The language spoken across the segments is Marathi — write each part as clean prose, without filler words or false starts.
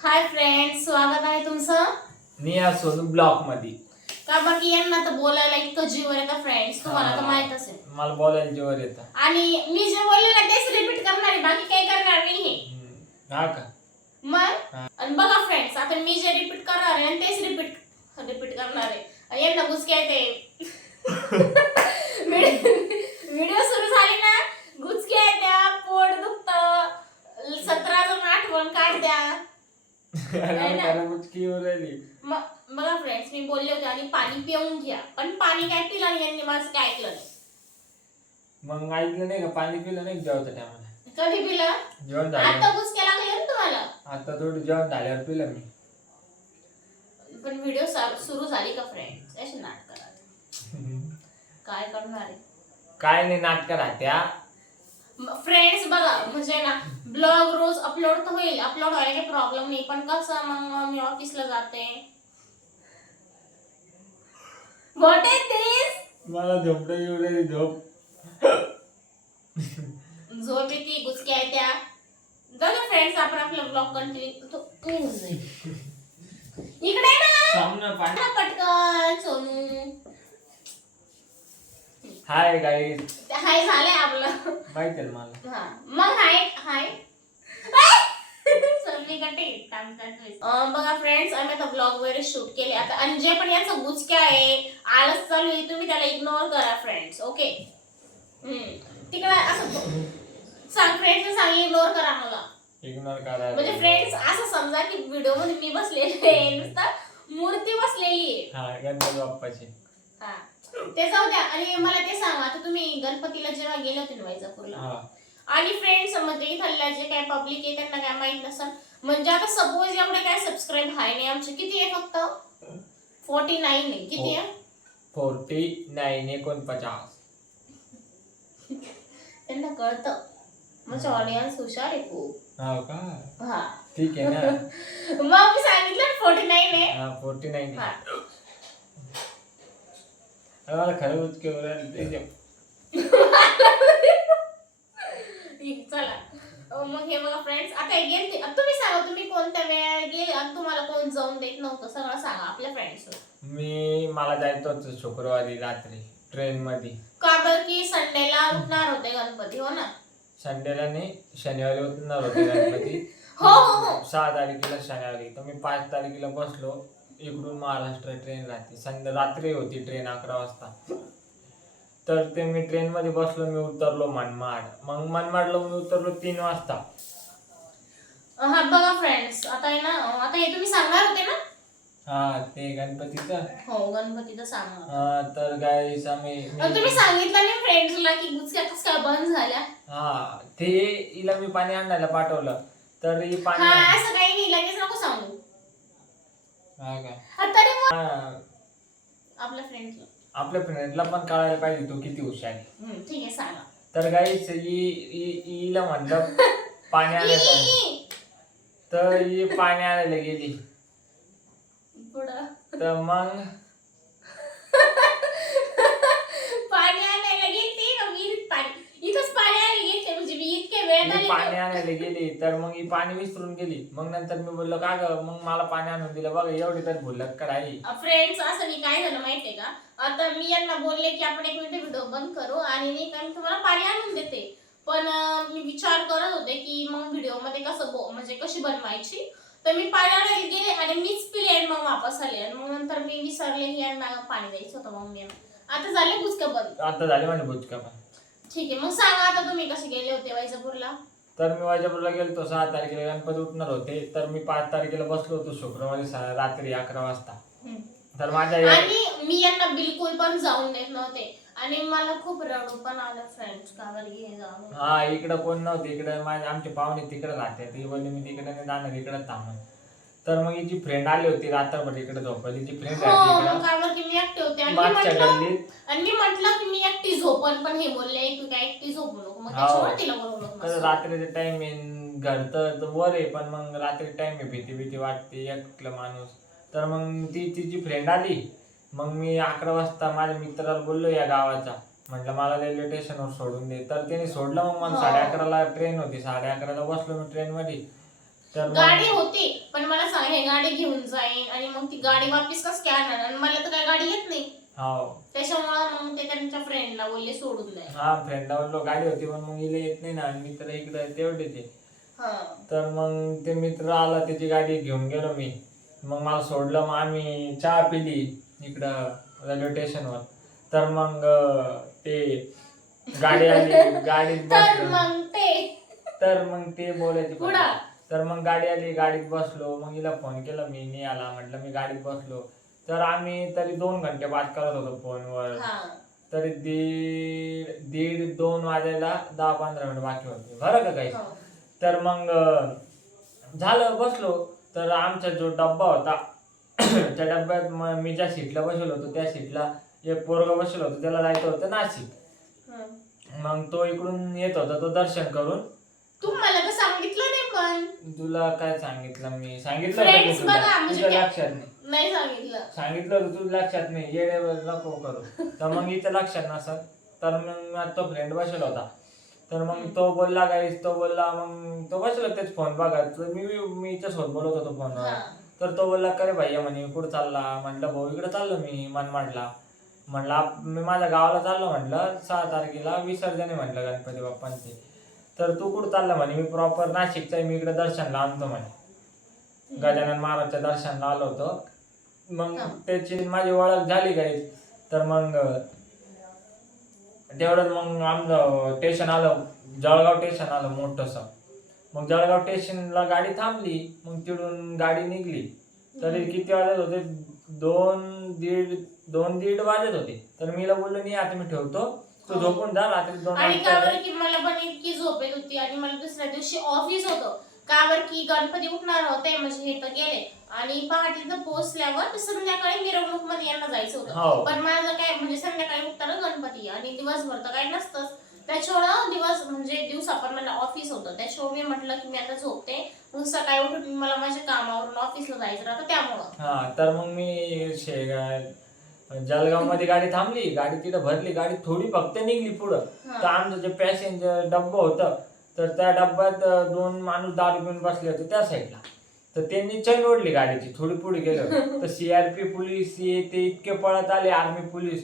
हाय फ्रेंड्स, स्वागत आहे तुमचं. मी असो ब्लॉक मध्ये. का बाकी यांना तर बोलायला इतकं जीवर येतं फ्रेंड्स, तुम्हाला तर माहित असेल. मला बोलायला जीवर येतं. आणि मी जे बोलले ना तेच रिपीट करणार आहे, बाकी काही करणार नाही. हा का मग आणि बघा फ्रेंड्स, आता मी जे रिपीट करणार आहे आणि तेच रिपीट करणार आहे. यांना गुचक्या येते. व्हिडिओ सुरू झाली ना, गुचक्या येत्या, पोट दुखतं, 17 जण आठवण काढत्या. बघा फ्रेंड्स, मी बोलले होते आणि पाणी पिऊन घ्या, पण पाणी काय पिलं नाही यांनी, माझं काय ऐकलं नाही. मग ऐकलं नाही का? पाणी पिलं नाही जेवता टायमाला? कधी पिलं? जेवण झालं आता गुचक्या लागले ना तुम्हाला. आता थोडं जेवण झाल्यावर पिलं मी. पण व्हिडिओ सुरू झाली का फ्रेंड्स, अशी नाटक करा. काय करणार आहे? काय नाही, नाटक राहत्या फ्रेंड्स. बघा म्हणजे ना, ब्लॉग रोज अपलोड तर होईल, अपलोड व्हायला काही प्रॉब्लेम नाही, पण कसं मग मी ऑफिसला जाते. व्हॉट इज दिस? मला झोपडं येऊ राहिली, झोप येते, गुचक्या येत्या. बघा फ्रेंड्स, आपण आपला ब्लॉग कंटिन्यू इकडे ना पटकन सोनू. Hi guys. हाय झालंय आपलं, माहिती आहे मला. हा मग हाय बघा फ्रेंड्स, आम्ही आता ब्लॉग वगैरे शूट केले आता, आणि जे पण याचं गुचक्या आहे, आळस चालू आहे, तुम्ही त्याला इग्नोर करा फ्रेंड्स. ओके, तिकडे असं सांग फ्रेंड्स, सांग इग्नोर करा मला. इग्नोर करा म्हणजे फ्रेंड्स असं समजा की व्हिडिओ मध्ये मी बसलेली आहे, नुसतं मूर्ती बसलेली आहे. हा, गणपती बाप्पाची. हा, ते जाऊ द्या. आणि मला ते सांगा, आता तुम्ही गणपतीला जेव्हा गेले होते ना वैजापूरला, आणि फ्रेंड्स म्हणजे इथल्या जे काय पब्लिक आहे त्यांना काय माहित नसेल, म्हणजे आता सपोज एवढे काय सबस्क्राईब आहे नाही आमचे, किती आहे? फक्त 49 आहे. किती आहे? 49 त्यांना कळतं, म्हणजे ऑडियन्स हुशार आहे खूप. हो का? हा ठीक आहे ना. मग मी सांगितलं 49 आहे. हा, 49. हा, मला खरं उचके राहिले. चला मग हे बघा फ्रेंड्स, आता गेले तुम्ही सांगा, तुम्ही कोणत्या वेळेला गेले आणि तुम्हाला कोण जाऊन देत नव्हतं, सगळं सांगा आपल्या फ्रेंड्स. मला जायचं होतं शुक्रवारी रात्री ट्रेन मध्ये. का बरं? की संडेला उठणार होते गणपती, हो ना? संडेला नाही, शनिवारी उठणार होते गणपती. हो हो हो 6 तारखेला शनिवारी. तर मी 5 तारखेला बसलो. इकडून महाराष्ट्र ट्रेन राहते, रात्री होती ट्रेन 11 वाजता. तर ते मी ट्रेन मध्ये बसलो, मी उतरलो मनमाड. मग मनमाडला मी उतरलो 3 वाजता. हा बघा फ्रेंड्स, आता आहे ना, आता हे तुम्ही सांगणार होते ना? हा, ते गणपतीचं. हो, गणपतीचं सांगणार. तर गाईस तुम्ही सांगितलं नाही फ्रेंड्सला की गुचक्या कसं काय बंद झाल्या? हा, ते हिला मी पाणी आणायला पाठवलं, तर ही पाणी. हा, असं काही नाही, लगेच नको सांगू. हा काय? तरी आपल्या फ्रेंड्सला पण कळायला पाहिजे तू किती हुशार आहे. ठीक आहे, सांगा. तर गाईस हिला म्हणलं पाणी आणायला, तर ही पाणी आणायला गेली. तर मग पाणी आणायला गेली का? विहिरीत पाणी, इथंच पाणी आणायला गेली म्हणजे मी इतके वेळ झाले पाणी आणायला गेली. तर मग ही पाणी विसरून गेली. मग नंतर मी बोललो का ग, मग मला पाणी आणून दिलं. बघा एवढी तर भुलक करायची. फ्रेंड्स, असं नाही, काय झालं माहितीये का, आता मी यांना बोलले की आपण 1 मिनिट व्हिडिओ बंद करू आणि नाही का मी तुम्हाला पाणी आणून देते, पण मी विचार करत होते की मग व्हिडिओ मध्ये कसं म्हणजे कशी बनवायची. तर मी पाणी आणायला गेले आणि मीच पिले आणि मग वापस आले, आणि मग नंतर मी विसरले की यांना पाणी द्यायचं होतं. मग मी आता झाले गुचक्या बंद. आता झाले माझे बुचका पण. ठीक आहे, मग सांगा आता तुम्ही कसे गेले होते वैजापूरला? तर मी वैजापूरला गेलो 6 तारखेला गणपती उठणार होते. तर मी 5 तारखेला बसलो होतो शुक्रवारी रात्री 11 वाजता. तर माझ्या आणि मी यांना बिलकुल पण जाऊन देत नव्हते, आणि मला खूप रडू पण आलं फ्रेंड्स, का बरं घे जाऊन. हा, इकडं कोण नव्हते. इकडे माझे आमचे पाहुणे तिकडे राहते. ती बोलली मी तिकडे नाही जाणार, इकडे थांबणार. तर मग हिची फ्रेंड आली होती रात्रभर इकडे झोपली. तिची फ्रेंड राहते मी एकटी होते, आणि मी म्हटलं की मी एकटी झोपन, पण हे बोलले तू काय एकटी झोपू नको. मग त्याच्यावर तिला बोलवलं. रात्रीचा टाइम आहे, घर तर वर आहे, पण मग रात्री टाइम आहे, भीती वाटते एकटं माणूस. तर मग तिची फ्रेंड आली. मग मी 11 वाजता माझ्या मित्राला बोललो या गावाचा, म्हटलं मला रेल्वे स्टेशनवर सोडून दे. तर त्याने सोडलं. मग मला 11:30ला ट्रेन होती, 11:30ला बसलो मी ट्रेन मध्ये. तर मग गाडी होती पण मला सांग हे गाडी घेऊन जाईन आणि मग ती गाडी वापस कसं काय आणणार आणि मला तर काय गाडी येत नाही. हो त्याच्यामुळं मग ते त्यांच्या फ्रेंडला बोलले सोडून द्या. हा फ्रेंडला बोललो गाडी होती पण मग हिला येत नाही ना आणि मित्र इकडे तेवढेच आहे. हा तर मग ते मित्र आला त्याची गाडी घेऊन गेलो मी. मग मला सोडलं मग आम्ही चहा पिली इकडं रेल्वे स्टेशनवर. तर मग ते गाडी आली गाडीत तर बसलो. मग ते बोलायची पुढं. पद्धत. तर मग गाडी आली गाडीत बसलो. मग हिला फोन केला मी नाही आला म्हटलं मी गाडीत बसलो. तर आम्ही तरी 2 घंटे बात करत होतो फोनवर. हा तरी दीड 2 वाजायला 10-15 मिनिट बाकी होते बरं का काही. हो. तर मग झालं बसलो. तर आमचा जो डब्बा होता त्या डब्यात मी ज्या सीटला बसलो होतो त्या सीटला एक पोरगा बसलो होतो त्याला जायचं होतं नाशिक. हं. मग तो इकडून येत होता तो दर्शन करून. तू मला तर सांगितलं नाही पण. तुला काय सांगितलं मी सांगितलं Friends होतं तुला. बघा, म्हणजे तुझ्या काय- लक्षात नाही नाही सांगितलं. सांगितलं होतं तुझं लक्षात नाही येड्यावर नको करू. तर मग इथं लक्षात नसत. तर मग तो फ्रेंड बसला होता. तर मग तो बोलला गाईस तो बोलला मग तो बसला तेच फोन बघत. तर मी इथंच बोलत होतो फोनवर. हा. तर तो बोलला करे भैया म्हणे कुठं चालला. म्हटलं भाऊ इकडे चाललो मी मनमाडला. म्हणलं मी माझ्या गावाला चाललो म्हटलं 6 तारखेला विसर्जन आहे म्हटलं गणपती बाप्पांचे. तर तू कुठं चालला म्हणे मी प्रॉपर नाशिकचा आहे मी इकडे दर्शनला आणतो म्हणे. गजानन महाराजच्या दर्शनला आलो होतो. मग त्याची माझी ओळख झाली काही. तर मग तेवढं मग आमचं स्टेशन आलं जळगाव स्टेशन आलं मोठंसं. मग जळगाव स्टेशनला गाडी थांबली. मग तिकडून गाडी निघली. तरी किती वाजत होते 2-1:30 वाजत होते. तर मीला बोललो नाही आता मी ठेवतो तू झोपून जा रात्री 2 आणि वाजता. का बरं की मला पण इतकी झोप येत होती आणि मला दुसऱ्या दिवशी ऑफिस होतं. का बरं की गणपती उठणार होते म्हणजे हे तर गेले आणि पहाटेचं पोहोचल्यावर संध्याकाळी मिरवणूक मध्ये यांना जायचं होतं. हो. पण माझं काय म्हणजे संध्याकाळी उठताना गणपती आणि दिवसभर तर काही नसतंच. त्याच्यामुळं दिवसा पण मला ऑफिस होतं. त्याच्यामुळे मी म्हटलं की मी आता झोपते. मग सकाळी उठून मला माझ्या कामावरून ऑफिसला जायचं राहतं त्यामुळं. हा तर मग मी जळगाव मध्ये गाडी थांबली. गाडी तिथं भरली. गाडी थोडी फक्त निघली पुढं. हा. तर आमचं जे पॅसेंजर डब्बा होतं तर त्या डब्यात 2 माणूस दारू पिऊन बसले होते त्या साईडला. तर त्यांनी चैन ओढली गाडीची थोडी पुढे गेलो. तर CRP पोलीस ते इतके पळत आले आर्मी पोलीस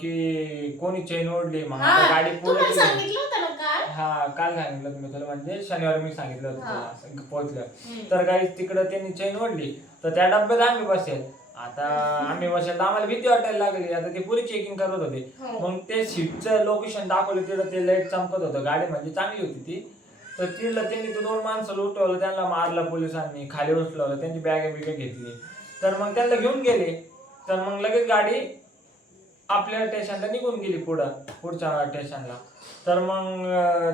की कोणी चैन ओढली मग आता गाडी तू पुढे मला गेली. सांगितलं होतं ना काल. हा काल सांगितलं तुम्ही तुला म्हणजे शनिवारी मी सांगितलं होतं हा. तुला पोहोचलं. हम्म. तर काही तिकडं त्यांनी चैन ओढली. तर त्या डब्यात आम्ही बसेल. आता आम्ही बसेल तर आम्हाला भीती वाटायला लागली. आता ते पुरी चेकिंग करत होते. हो. मग ते सीटचं लोकेशन दाखवलं तिथं ते लाईट चमकत होतं. गाडी म्हणजे चांगली होती ती. तर तिथलं त्यांनी ते 2 माणसं लुटवलं त्यांना मारलं पोलिसांनी खाली उचलवलं त्यांची बॅग घेतली. तर मग त्यांना घेऊन गेले. तर मग लगेच गाडी आपल्या स्टेशनला निघून गेली पुढच्या स्टेशनला. तर मग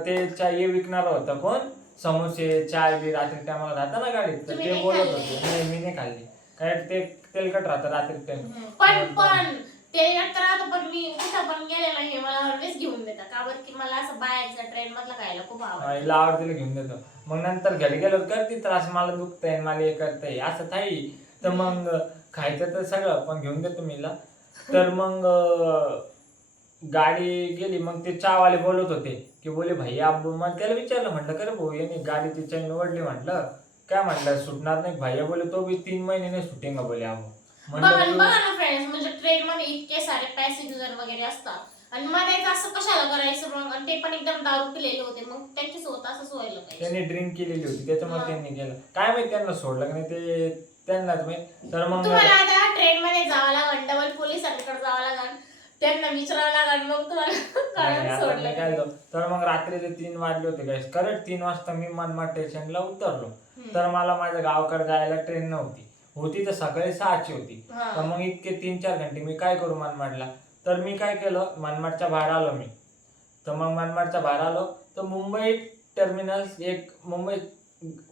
ते चाय विकणार होतं कोण समोसे चाय बी रात्री टायमाला राहतं ना गाडीत. तर तुम्ही ते नाही बोलत खाल्ले? होते नाही मी नाही खाल्ली काय ते तेलकट राहतं रात्री टाइम. पण ते एकतर आता पण मी कुठं पण गेलेलं हे मला ऑलवेज घेऊन देतात. का बरं की मला असं बाहेरच्या ट्रेन मधलं खायला खूप आवडतं. हिला आवडतीला घेऊन देतो. मग नंतर घरी गेल्यावर करते त्रास मला दुखतंय मला हे करतंय असं थाई. तर मग खायचं तर सगळं पण घेऊन देतो मीला. तर मग गाडी गेली. मग ते चहावाले बोलत होते की बोले भैया अब मग त्याला विचारलं म्हटलं करे भाऊ याने गाडीची चैन ओढली म्हटलं काय म्हटलं सुटणार नाही भैया बोले तो बी 3 महिने नाही सुटेगा बोले अहो. बघा ना फ्रेंड्स म्हणजे ट्रेन मध्ये इतके सारे पॅसेंजर वगैरे असतात आणि मध्ये असं कशाला करायचं मग आणि ते पण एकदम दारू पिलेले होते. मग त्यांच्यासोबत असंच व्हायला पाहिजे. त्यांनी ड्रिंक केलेली होती त्याच्यामुळे त्यांनी केलं काय माहिती त्यांना सोडलं की नाही ते त्यांनाच माहित. तर मग तुम्हाला आता ट्रेन मध्ये जावं लागेल डबल पोलिसांकडे जावं लागेल त्यांना विचारावं लागेल मग तुम्हाला नाही, आता सोडलं. मी काय झालं, तर मग रात्रीचे 3 वाजले होते गाईस. करेक्ट 3 वाजता मी मनमाड स्टेशनला उतरलो. तर मला माझ्या गावाकडे जायला ट्रेन नव्हती. होती तर सकाळी 6ची होती. हा. तर मग इतके 3-4 घंटे मी काय करू मनमाडला. तर मी काय केलं मनमाडच्या बाहेर आलो मी. तर मग मनमाडच्या बाहेर आलो तर मुंबई टर्मिनल एक मुंबई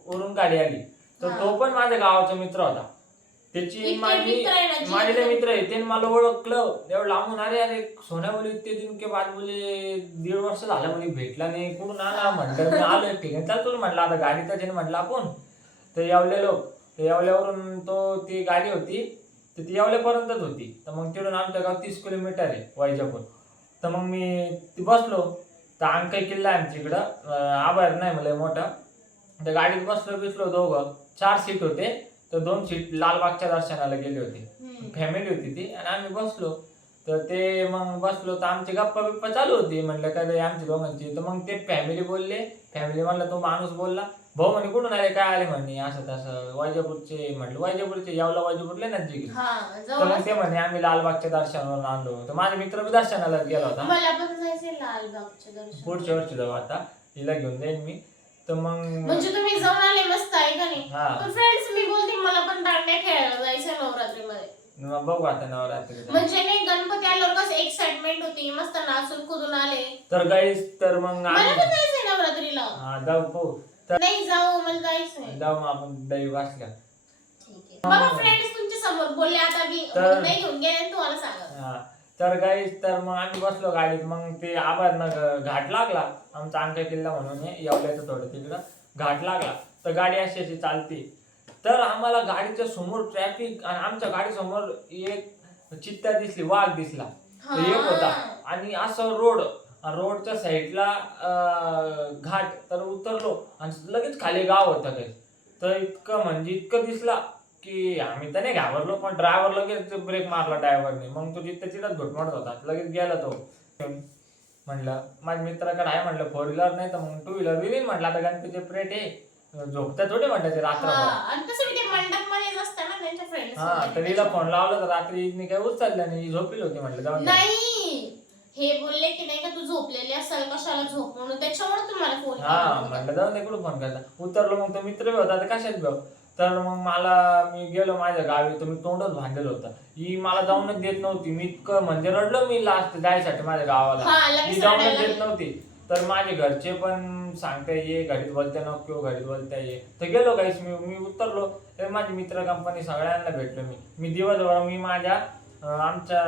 वरून गाडी आली. तर तो पण माझ्या गावाचा मित्र होता. त्याची इतके माझे मित्र आहे ना, माझे जीवन. मित्र आहे. त्याने मला ओळखलं एवढं लांबून. अरे सोन्या बोले इतके दिन के बाद बोले 1.5 वर्ष झालं म्हणे भेटला नाही कुठून आला म्हटलं मी आलो एक ठिकाणी चल तुला म्हटलं आता गाडी त्याच्याने म्हटलं आपण तर येवलेलो. तर येवल्यावरून ती गाडी होती तर ती येवल्यापर्यंतच होती. तर मग तिकडून आमच्या गाव 30 किलोमीटर आहे वैजापूर. तर मग मी ती बसलो. तर अंकाई किल्ला आहे आमच्या इकडं आभार नाही मला मोठा. त्या गाडीत बसलो दोघं, 4 सीट होते, तर 2 सीट लालबागच्या दर्शनाला गेले होते, फॅमिली होती ती, आणि आम्ही बसलो. तर ते मग बसलो तर आमची गप्पा बिप्पा चालू होती. म्हणलं काय आमची दोघांची. तर मग ते फॅमिली बोलले, फॅमिली म्हणलं तो माणूस बोलला, भाऊ म्हणे कुठून आले, काय आले म्हणे, असं तसं वैजापूरचे. म्हटलं वैजापूरचे, यावला वैजापूरले ना जी. तर मग ते म्हणे आम्ही लालबागच्या दर्शनावरून आणलो. तर माझा मित्र बी दर्शनाला गेला होता. मला पण जायचंय लालबागच्या दर्शनाला. पुढच्या वर्षी जाऊ आता, हिला घेऊन जाईन मी. तर मग म्हणजे तुम्ही जाऊन आले, मस्त आहे का नाही. हा. पण फ्रेंड्स मी बोलते मला पण दांड्या खेळायला जायचंय नवरात्रीमध्ये. बघू आता नवरात्रीचा. म्हणजे नाही, गणपती आल्यावर कसं एक्साइटमेंट होती, मस्त नाचून कुदून आले. तर गाईस, तर मग मला पण जायचंय नवरात्रीला. हा जाऊ पाहू. नाही जाऊ, मला जायचंय. जाऊ मग आपण दही वाचल्या. ठीक आहे. बघा फ्रेंड्स तुमच्या समोर बोलले, आता मी नाही घेऊन गेले तुम्हाला सांगा. हा. तर गाईस, तर मग आम्ही बसलो गाडीत. मग ते आबादनं घाट लागला, आमचा अंका किल्ला म्हणून येवल्याचं थोडं तिकडं घाट लागला. तर गाडी अशी अशी चालते. तर आम्हाला गाडीच्या समोर ट्रॅफिक, आणि आमच्या गाडी समोर एक चित्ता दिसली, वाघ दिसला. तर एक होता, आणि असं रोडच्या साईडला घाट. तर उतरलो आणि लगेच खाली गाव होतं काही. तर इतकं म्हणजे इतकं दिसला की आम्ही तर नाही घाबरलो, पण ड्रायव्हर लगेच ब्रेक मारला ड्रायव्हरने. मग तो जिथं तिथंच घुटमळत होता, लगेच गेला तो. म्हणलं माझ्या मित्राकडे आहे, म्हणलं 4 व्हीलर नाही तर मग 2 व्हीलर विलीन. म्हटलं आता गणपतीचे प्रेट आहे, झोपता थोडे म्हटलं ते रात्रभर. आणि तसं ते मंडपमध्येच असतं ना त्यांच्या फ्रेंड्स. हा, तर हिला फोन लावला तर रात्री हिने काय उचलला नाही, झोपली होती. म्हटलं जाऊन नाही, हे बोलले की नाही का तू झोपलेली असेल, कशाला झोप म्हणून, त्याच्यामुळे तुम्हाला फोन हा. म्हटलं जाऊन दे, कुठं फोन करता. उतरलो, मग तो मित्र बी होता, तर कशात भाऊ. तर मग मी गेलो माझ्या गावी. तर मी तोंडच भांडलं होतं. ही मला जाऊनच देत नव्हती. मी इतकं म्हणजे रडलो मी लास्ट जायसाठी माझ्या गावाला. ही जाऊनच देत नव्हती. तर माझे घरचे पण सांगता ये घरीत बोलता नको, घरीत बोलता ये. तर गेलो गाईस, मी उतरलो. तर माझी मित्र कंपनी सगळ्यांना भेटलो. मी दिवसभर मी माझ्या आमच्या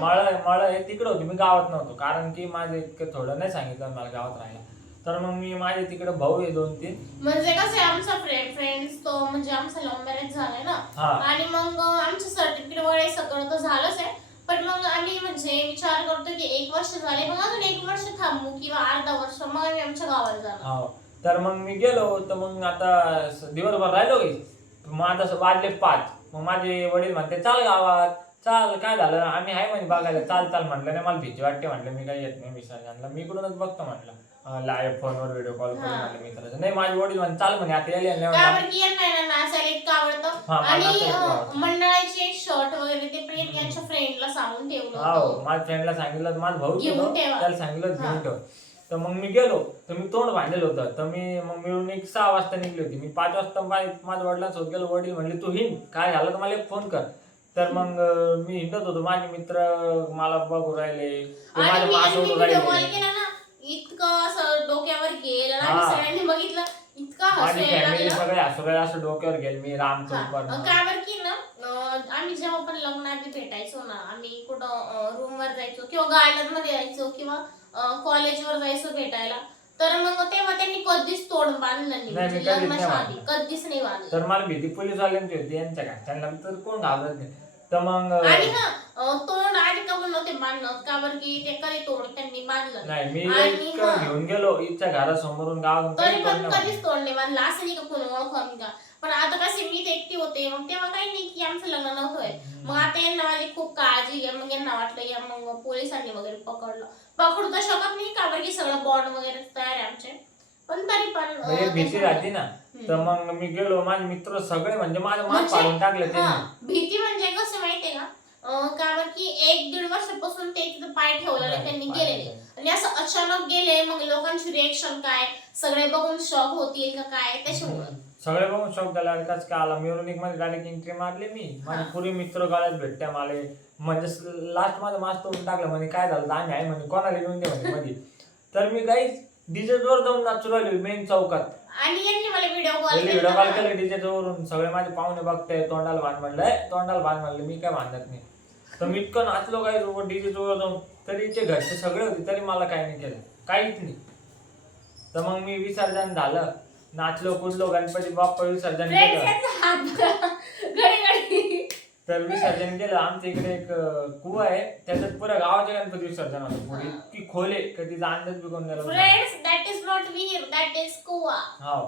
मळ आहे तिकडे होती. मी गावात नव्हतो, कारण की माझं इतकं थोडं नाही सांगितलं मला गावात राहायला. तर मग मी माझे तिकडे भाऊ आहे 2-3. म्हणजे कसं आमचा फ्रेंड्स तो म्हणजे आमचा लव्ह मॅरेज झालाय ना, आणि मग आमचं सर्टिफिकेट वगैरे सगळं तर झालंच आहे. पण मग आम्ही म्हणजे विचार करतो की 1 वर्ष झाले, मग अजून 1 वर्ष थांबू किंवा अर्धा वर्ष, मग आम्ही आमच्या गावाला जाणार. तर मग मी गेलो. तर मग आता दिवसभर राहिलो काही. मग आता वाजले 5. मग माझे वडील म्हणते चाल गावात, चाल. काय झालं, आम्ही आहे म्हणे बघायला. चाल म्हटलं. नाही मला भीती वाटते म्हटलं, मी काही येत नाही विसर्जनला, मी इकडूनच बघतो म्हटलं, लाईव्ह फोनवर व्हिडिओ कॉल करून म्हटलं मित्राचं. नाही, माझे वडील म्हणे चाल म्हणे, आता यायला नाचायला इतकं आवडतं. आणि मंडळाचे एक शर्ट वगैरे ते प्रेम यांच्या फ्रेंडला सांगून ठेवलं. हो, माझ्या फ्रेंडला सांगितलं, माझा भाऊ त्याला सांगितलं घेऊन ठेव. तर मग मी गेलो. तर मी तोंड भांडलेलं होतं. तर मी मग मिळून 6 वाजता निघली होती. मी 5 वाजता माझ्या वडिलांसोबत गेलो. वडील म्हणले तू हिंड, काय झालं तर मला एक फोन कर. तर मग मी हिंडत होतो. माझे मित्र मला बघू राहिले, माझ्या मासोबत राहिले. इतकं असं डोक्यावर गेलं, सगळ्यांनी बघितलं, इतका माझी फॅमिली सगळे असं डोक्यावर गेले. मी काबर की ना, आम्ही जेव्हा पण लग्नाआधी भेटायचो ना, आम्ही कुठं रूमवर जायचो किंवा गार्डन मध्ये जायचो किंवा कॉलेजवर जायचो भेटायला. तर मग तेव्हा त्यांनी कधीच तोंड बांधलं नाही, लग्नाच्या आधी कधीच नाही बांधलं. तर मला भीती पोलीसवाल्यांची होती, यांच्या घरच्यांना तर कोण घाबरत नाही. तर मग आणि तोंड आधी का नव्हते बांधलं, का बरं की ते कधी तोंड त्यांनी बांधलं नाही. मी घेऊन गेलो इथच्या घरासमोरून गावातून, तरी पण कधीच तोंड नाही बांधलं. असं नाही का कोणी ओळखून का. पण आता कसे मी ते एकटी होते, मग तेव्हा काही नाही की आमचं लग्न नव्हतंय. मग आता यांना माझी खूप काळजी आहे. मग यांना वाटलं या मग पोलिसांनी वगैरे पकडू तर शकत नाही, का बरं की सगळं बॉन्ड वगैरे तयार आहे आमचे. पण तरी पण भीती राहते ना. तर मग मी गेलो. माझे मित्र सगळे म्हणजे माझं मान पाडून टाकलं त्यांनी. भीती म्हणजे कसं माहितीये का, कारण की 1-1.5 वर्षापासून ते तिथं पाय ठेवलेले त्यांनी गेलेले, आणि असं अचानक गेले. मग लोकांची रिएक्शन काय, सगळे बघून शॉक होतील का काय, त्याच्यामुळे सगळे बघून शॉक झाला. कस काय आला मिरवणूक मध्ये डायरेक्ट एंट्री मारली मी. माझे पुरी मित्र गाळ्यात भेटत्या मला. म्हणजे लास्ट माझं मास्क तोडून टाकलं. म्हणे काय झालं, आम्ही आहे म्हणे, कोणाला घेऊन दे म्हणे मध्ये. तर मी काहीच डीजे वर जाऊन नाचू राहिलो मेन चौकात. आणि यांनी मला व्हिडिओ कॉल केला डीजे वरून. सगळे माझे पाहुणे बघताय, तोंडाला बांध म्हणलंय, तोंडाला बांध म्हणलं. मी काय बांधत नाही. तर मी इतकं नाचलो काय डीजे वर जाऊन. तरी घरचे सगळे होते, तरी मला काही नाही केलं, काहीच नाही. तर मग मी विसर्जन झालं, नाचलो कुदलो, गणपती बाप्पा विसर्जन केलं. तर विसर्जन केलं. आमच्या इकडे एक कुवा आहे, त्याच्यात पुऱ्या गावाचे गणपती विसर्जन होतं. पुढे इतकी खोले का तिचा अंदाज बिघून गेला. फ्रेंड्स, दॅट इज नॉट विहीर, दॅट इज कुवा. हो.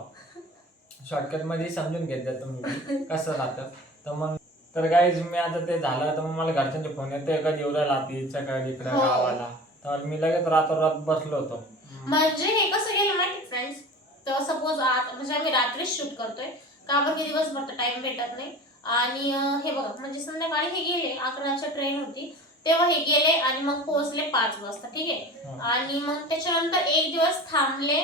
शॉर्टकट मध्ये समजून घेत जा तुम्ही कसं राहतं. तर मग तर गाईज मी आता ते झालं तर मग मला घरच्यांचे फोन येते कधी एवढ्या रात्री सकाळी इकडे हो. गावाला. तर मी लगेच रातोरात बसलो होतो. म्हणजे हे कसं गेलं माहिती फ्रेंड्स, तर सपोज आज म्हणजे आम्ही रात्रीच शूट करतोय का बरं की दिवसभर तर टाइम भेटत नाही. आणि हे बघा म्हणजे संध्याकाळी हे गेले 11च्या ट्रेन होती तेव्हा हे गेले आणि मग पोहोचले 5 वाजता. ठीक आहे. आणि मग त्याच्यानंतर एक दिवस थांबले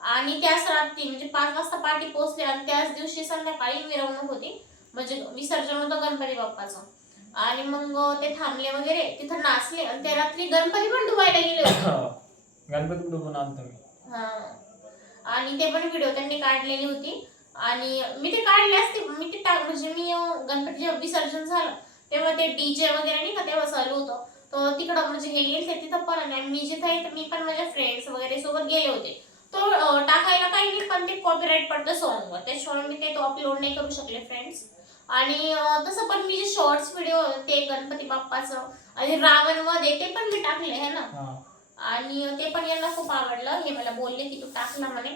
आणि त्याच रात्री म्हणजे 5 वाजता पहाटे पोहोचले आणि त्याच दिवशी संध्याकाळी मिरवणूक होती म्हणजे विसर्जन होतं गणपती बाप्पाचं. आणि मग ते थांबले वगैरे तिथं नाचले आणि त्या रात्री गणपती पण डुबायला गेले होते. गणपती डुबून आणतो मी. हा. आणि ते पण व्हिडिओ त्यांनी काढलेली होती आणि मी ते काढले असते मी ते म्हणजे मी गणपती जेव्हा विसर्जन झालं तेव्हा ते डीजे वगैरे नाही का तेव्हा चालू होतं. तर तिकडं म्हणजे हे गेले तिथं पण आणि मी जिथं आहे मी पण माझ्या फ्रेंड्स वगैरे सोबत गेले होते. तो टाकायला काही नाही पण ते कॉपीराइट पडतं सॉन्गवर त्याच्यामुळे मी ते तो अपलोड नाही करू शकले फ्रेंड्स. आणि तसं पण मी जे शॉर्ट्स व्हिडिओ ते गणपती बाप्पाचं आणि रावण मध्ये ते पण मी टाकले है ना. आणि ते पण यांना खूप आवडलं हे मला बोलले की तू टाकला म्हणे.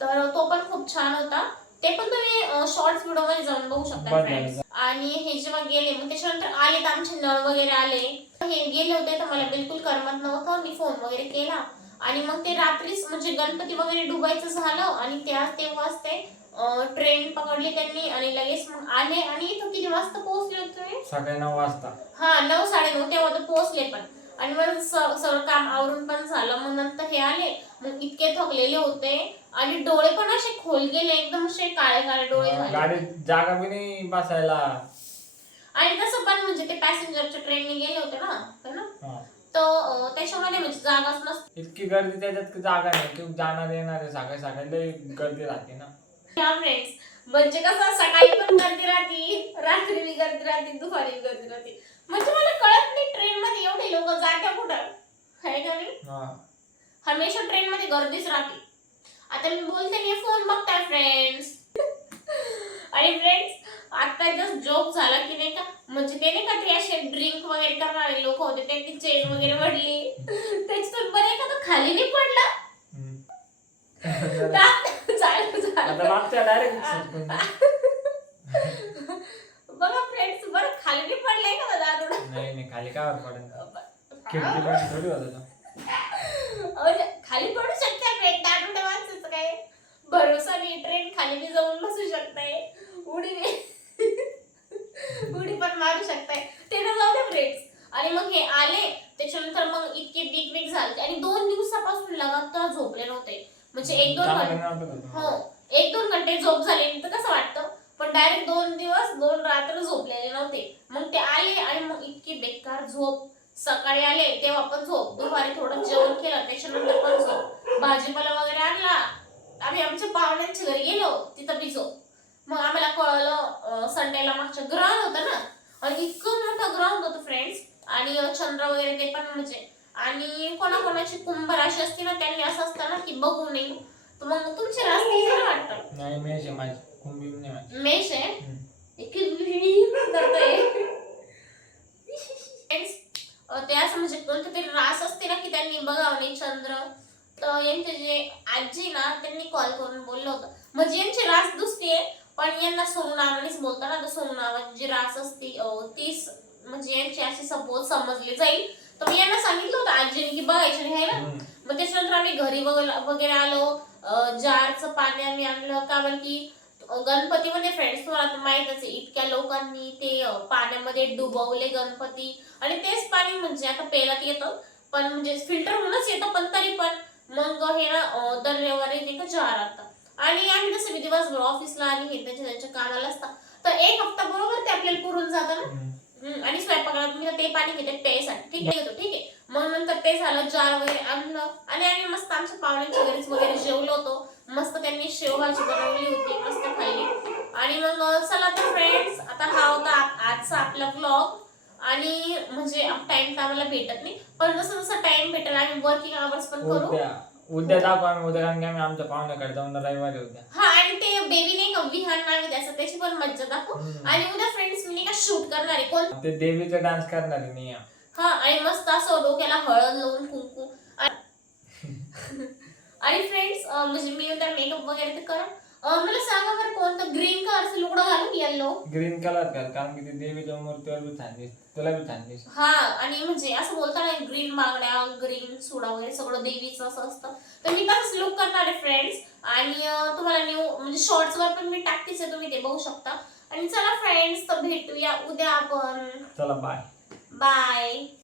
तर तो पण खूप छान होता. ते पण तुम्ही शॉर्ट्स व्हिडिओ मध्ये जाऊन बघू शकता फ्रेंड्स. आणि हे जेव्हा गेले मग त्याच्यानंतर आले तर आमचे नळ वगैरे आले. हे गेले होते तर मला बिलकुल करमत नव्हतं मी फोन वगैरे केला आणि मग ते रात्रीच म्हणजे गणपती वगैरे डुबायचं झालं आणि तेव्हाच ते ट्रेन पकडली त्यांनी आणि लगेच मग आले. आणि इथं किती वाजता पोहोचले होते? 9:30 वाजता. हा 9-9:30 तेव्हा तर पोहोचले पण. आणि मग सगळं काम आवरून पण झालं मग नंतर हे आले मग इतके थकलेले होते आणि डोळे पण असे खोल गेले एकदम असे काळे काळे डोळे झाले. गाडीत जागा बी नाही बसायला. आणि तसं पण म्हणजे ते पॅसेंजरच्या ट्रेनने गेले होते ना तर त्याच्यामध्ये म्हणजे जागाच नसते. इतकी गर्दी त्याच्यात जागा नाही तू जाणार येणार सकाळी सकाळी लई गर्दी राहते ना. फ्रेंड्स म्हणजे कसं सकाळी पण गर्दी राहते रात्री बी गर्दी राहते दुपारी बी गर्दी राहते. म्हणजे मला कळत नाही ट्रेन मध्ये एवढे लोक जात्या कुठं आहे का नाही. हमेशा ट्रेन मध्ये गर्दीच राहते. आता मी बोलते मी फोन बघताय फ्रेंड्स. आणि फ्रेंड्स आता जस्ट जोक झाला की नाही का म्हणजे ते नाही का ते असे ड्रिंक वगैरे करणारे लोक होते त्यांनी चेन वगैरे वडली त्याच्यातून बरं एखादं खाली नाही पडलं. बघा फ्रेंड्स बरं खाली नाही पडलंय का दारू. नाही खाली काय पडेल खिडकी पण थोडी होत खाली पडू शकते फ्रेंड दारू माणसाचं काय भरोसा नाही. ट्रेन खाली बी जाऊन बसू शकताय उडी पण मारू शकताय ते ना जाऊ दे फ्रेंड्स. आणि मग हे आले त्याच्यानंतर मग इतके बीक झाले आणि 2 दिवसापासून लगातार झोपले नव्हते म्हणजे 1-2 घंटे झोप झाली तर कसं वाटतं पण डायरेक्ट 2 दिवस 2 रात्र झोपलेले नव्हते. मग ते आले आणि मग इतकी बेकार झोप. सकाळी आले तेव्हा पण झोप दुपारी थोडं जेवण केलं त्याच्यानंतर पण झोप. भाजीपाला वगैरे आणला आम्ही आमच्या पाहुण्यांच्या घरी गेलो तिथं बी झोप. मग आम्हाला कळलं संडेला मागच्या ग्राउंड होतं ना आणि इतकं मोठं ग्राउंड होतं फ्रेंड्स. आणि चंद्र वगैरे ते पण म्हणजे आणि कोणाकोणाची कुंभ राशी असते ना त्यांनी असं असतं ना की बघू नये. तर मग तुमची राशी काय वाटतं? नाही मेष आहे माझी कुंभी नाही माझी. मेष आहे ते असं म्हणजे कोणतं तरी रास असते ना की त्यांनी बघावं नाही चंद्र. तर यांचे जे आजी ना त्यांनी कॉल करून बोललं होतं म्हणजे यांची रास दुसरी आहे पण यांना सोनू नावानेच बोलतात ना. तर सोनू नावाची जी रास असते तीच म्हणजे यांची अशी सपोज समजली जाईल. तर मी यांना सांगितलं होतं आजीने की बघायचं नाही ना. मग त्याच्यानंतर आम्ही घरी वगैरे आलो जारचं पाणी आम्ही आणलं का बरं की गणपतीमध्ये फ्रेंड्स तुम्हाला माहितच आहे इतक्या लोकांनी ते पाण्यामध्ये डुबवले गणपती. आणि तेच पाणी म्हणजे आता पेलात येतं पण म्हणजे फिल्टर होऊनच येतं पण तरी पण मग हे ना दर रविवारी ते का जार आणतात. आणि आम्ही जसं दिवसभर ऑफिसला आणि हे त्यांच्या कामाला असतात तर 1 हप्ता बरोबर ते आपल्याला पुरून जातं ना. आणि स्वयंपाकाला मी ते पाणी घेते प्यायसाठी ठीक आहे. मग नंतर ते झालं जार वगैरे आणलं आणि आम्ही मस्त आमच्या पाहुण्यांच्या घरीच वगैरे जेवलो होतो. मस्त त्यांनी शेवभाजी बनवली होती मस्त खाल्ली. आणि मग चला तर फ्रेंड्स आता हा होता आजचा आपला व्लॉग. आणि म्हणजे टाइम तर आम्हाला भेटत नाही पण जसं जसं टाइम भेटेल आम्ही वर्किंग आवर्स पण करू. उद्या दाखवू आम्ही उद्या कारण की आम्ही आमच्या पाहुण्याकडे जाऊन रविवारी उद्या. हा आणि ते बेबी नाही का विहान नाव त्याचं त्याची पण मज्जा दाखवू. आणि उद्या फ्रेंड्स मी नाही का शूट करणार आहे कोण ते देवीचा डान्स करणार आहे नाही. हा आणि मस्त असं डोक्याला हळद लावून कुंकू आणि फ्रेंड्स म्हणजे मी उद्या मेकअप वगैरे तर करा मला सांगा बरं कोणतं ग्रीन कलरचं लुगडं घालून येलो. ग्रीन कलर घाल, कारण की ते देवीच्या मूर्तीवर बी छान तुला बी छान हा आणि म्हणजे असं बोलताना ग्रीन बांगड्या ग्रीन सुडा वगैरे सगळं देवीचं असं असतं. तर मी तसंच लुक करणार आहे फ्रेंड्स. आणि तुम्हाला न्यू म्हणजे शॉर्ट्स वर पण मी टाकतेच आहे, तुम्ही ते बघू शकता. आणि चला फ्रेंड्स, तर भेटूया उद्या आपण. चला बाय. बाय.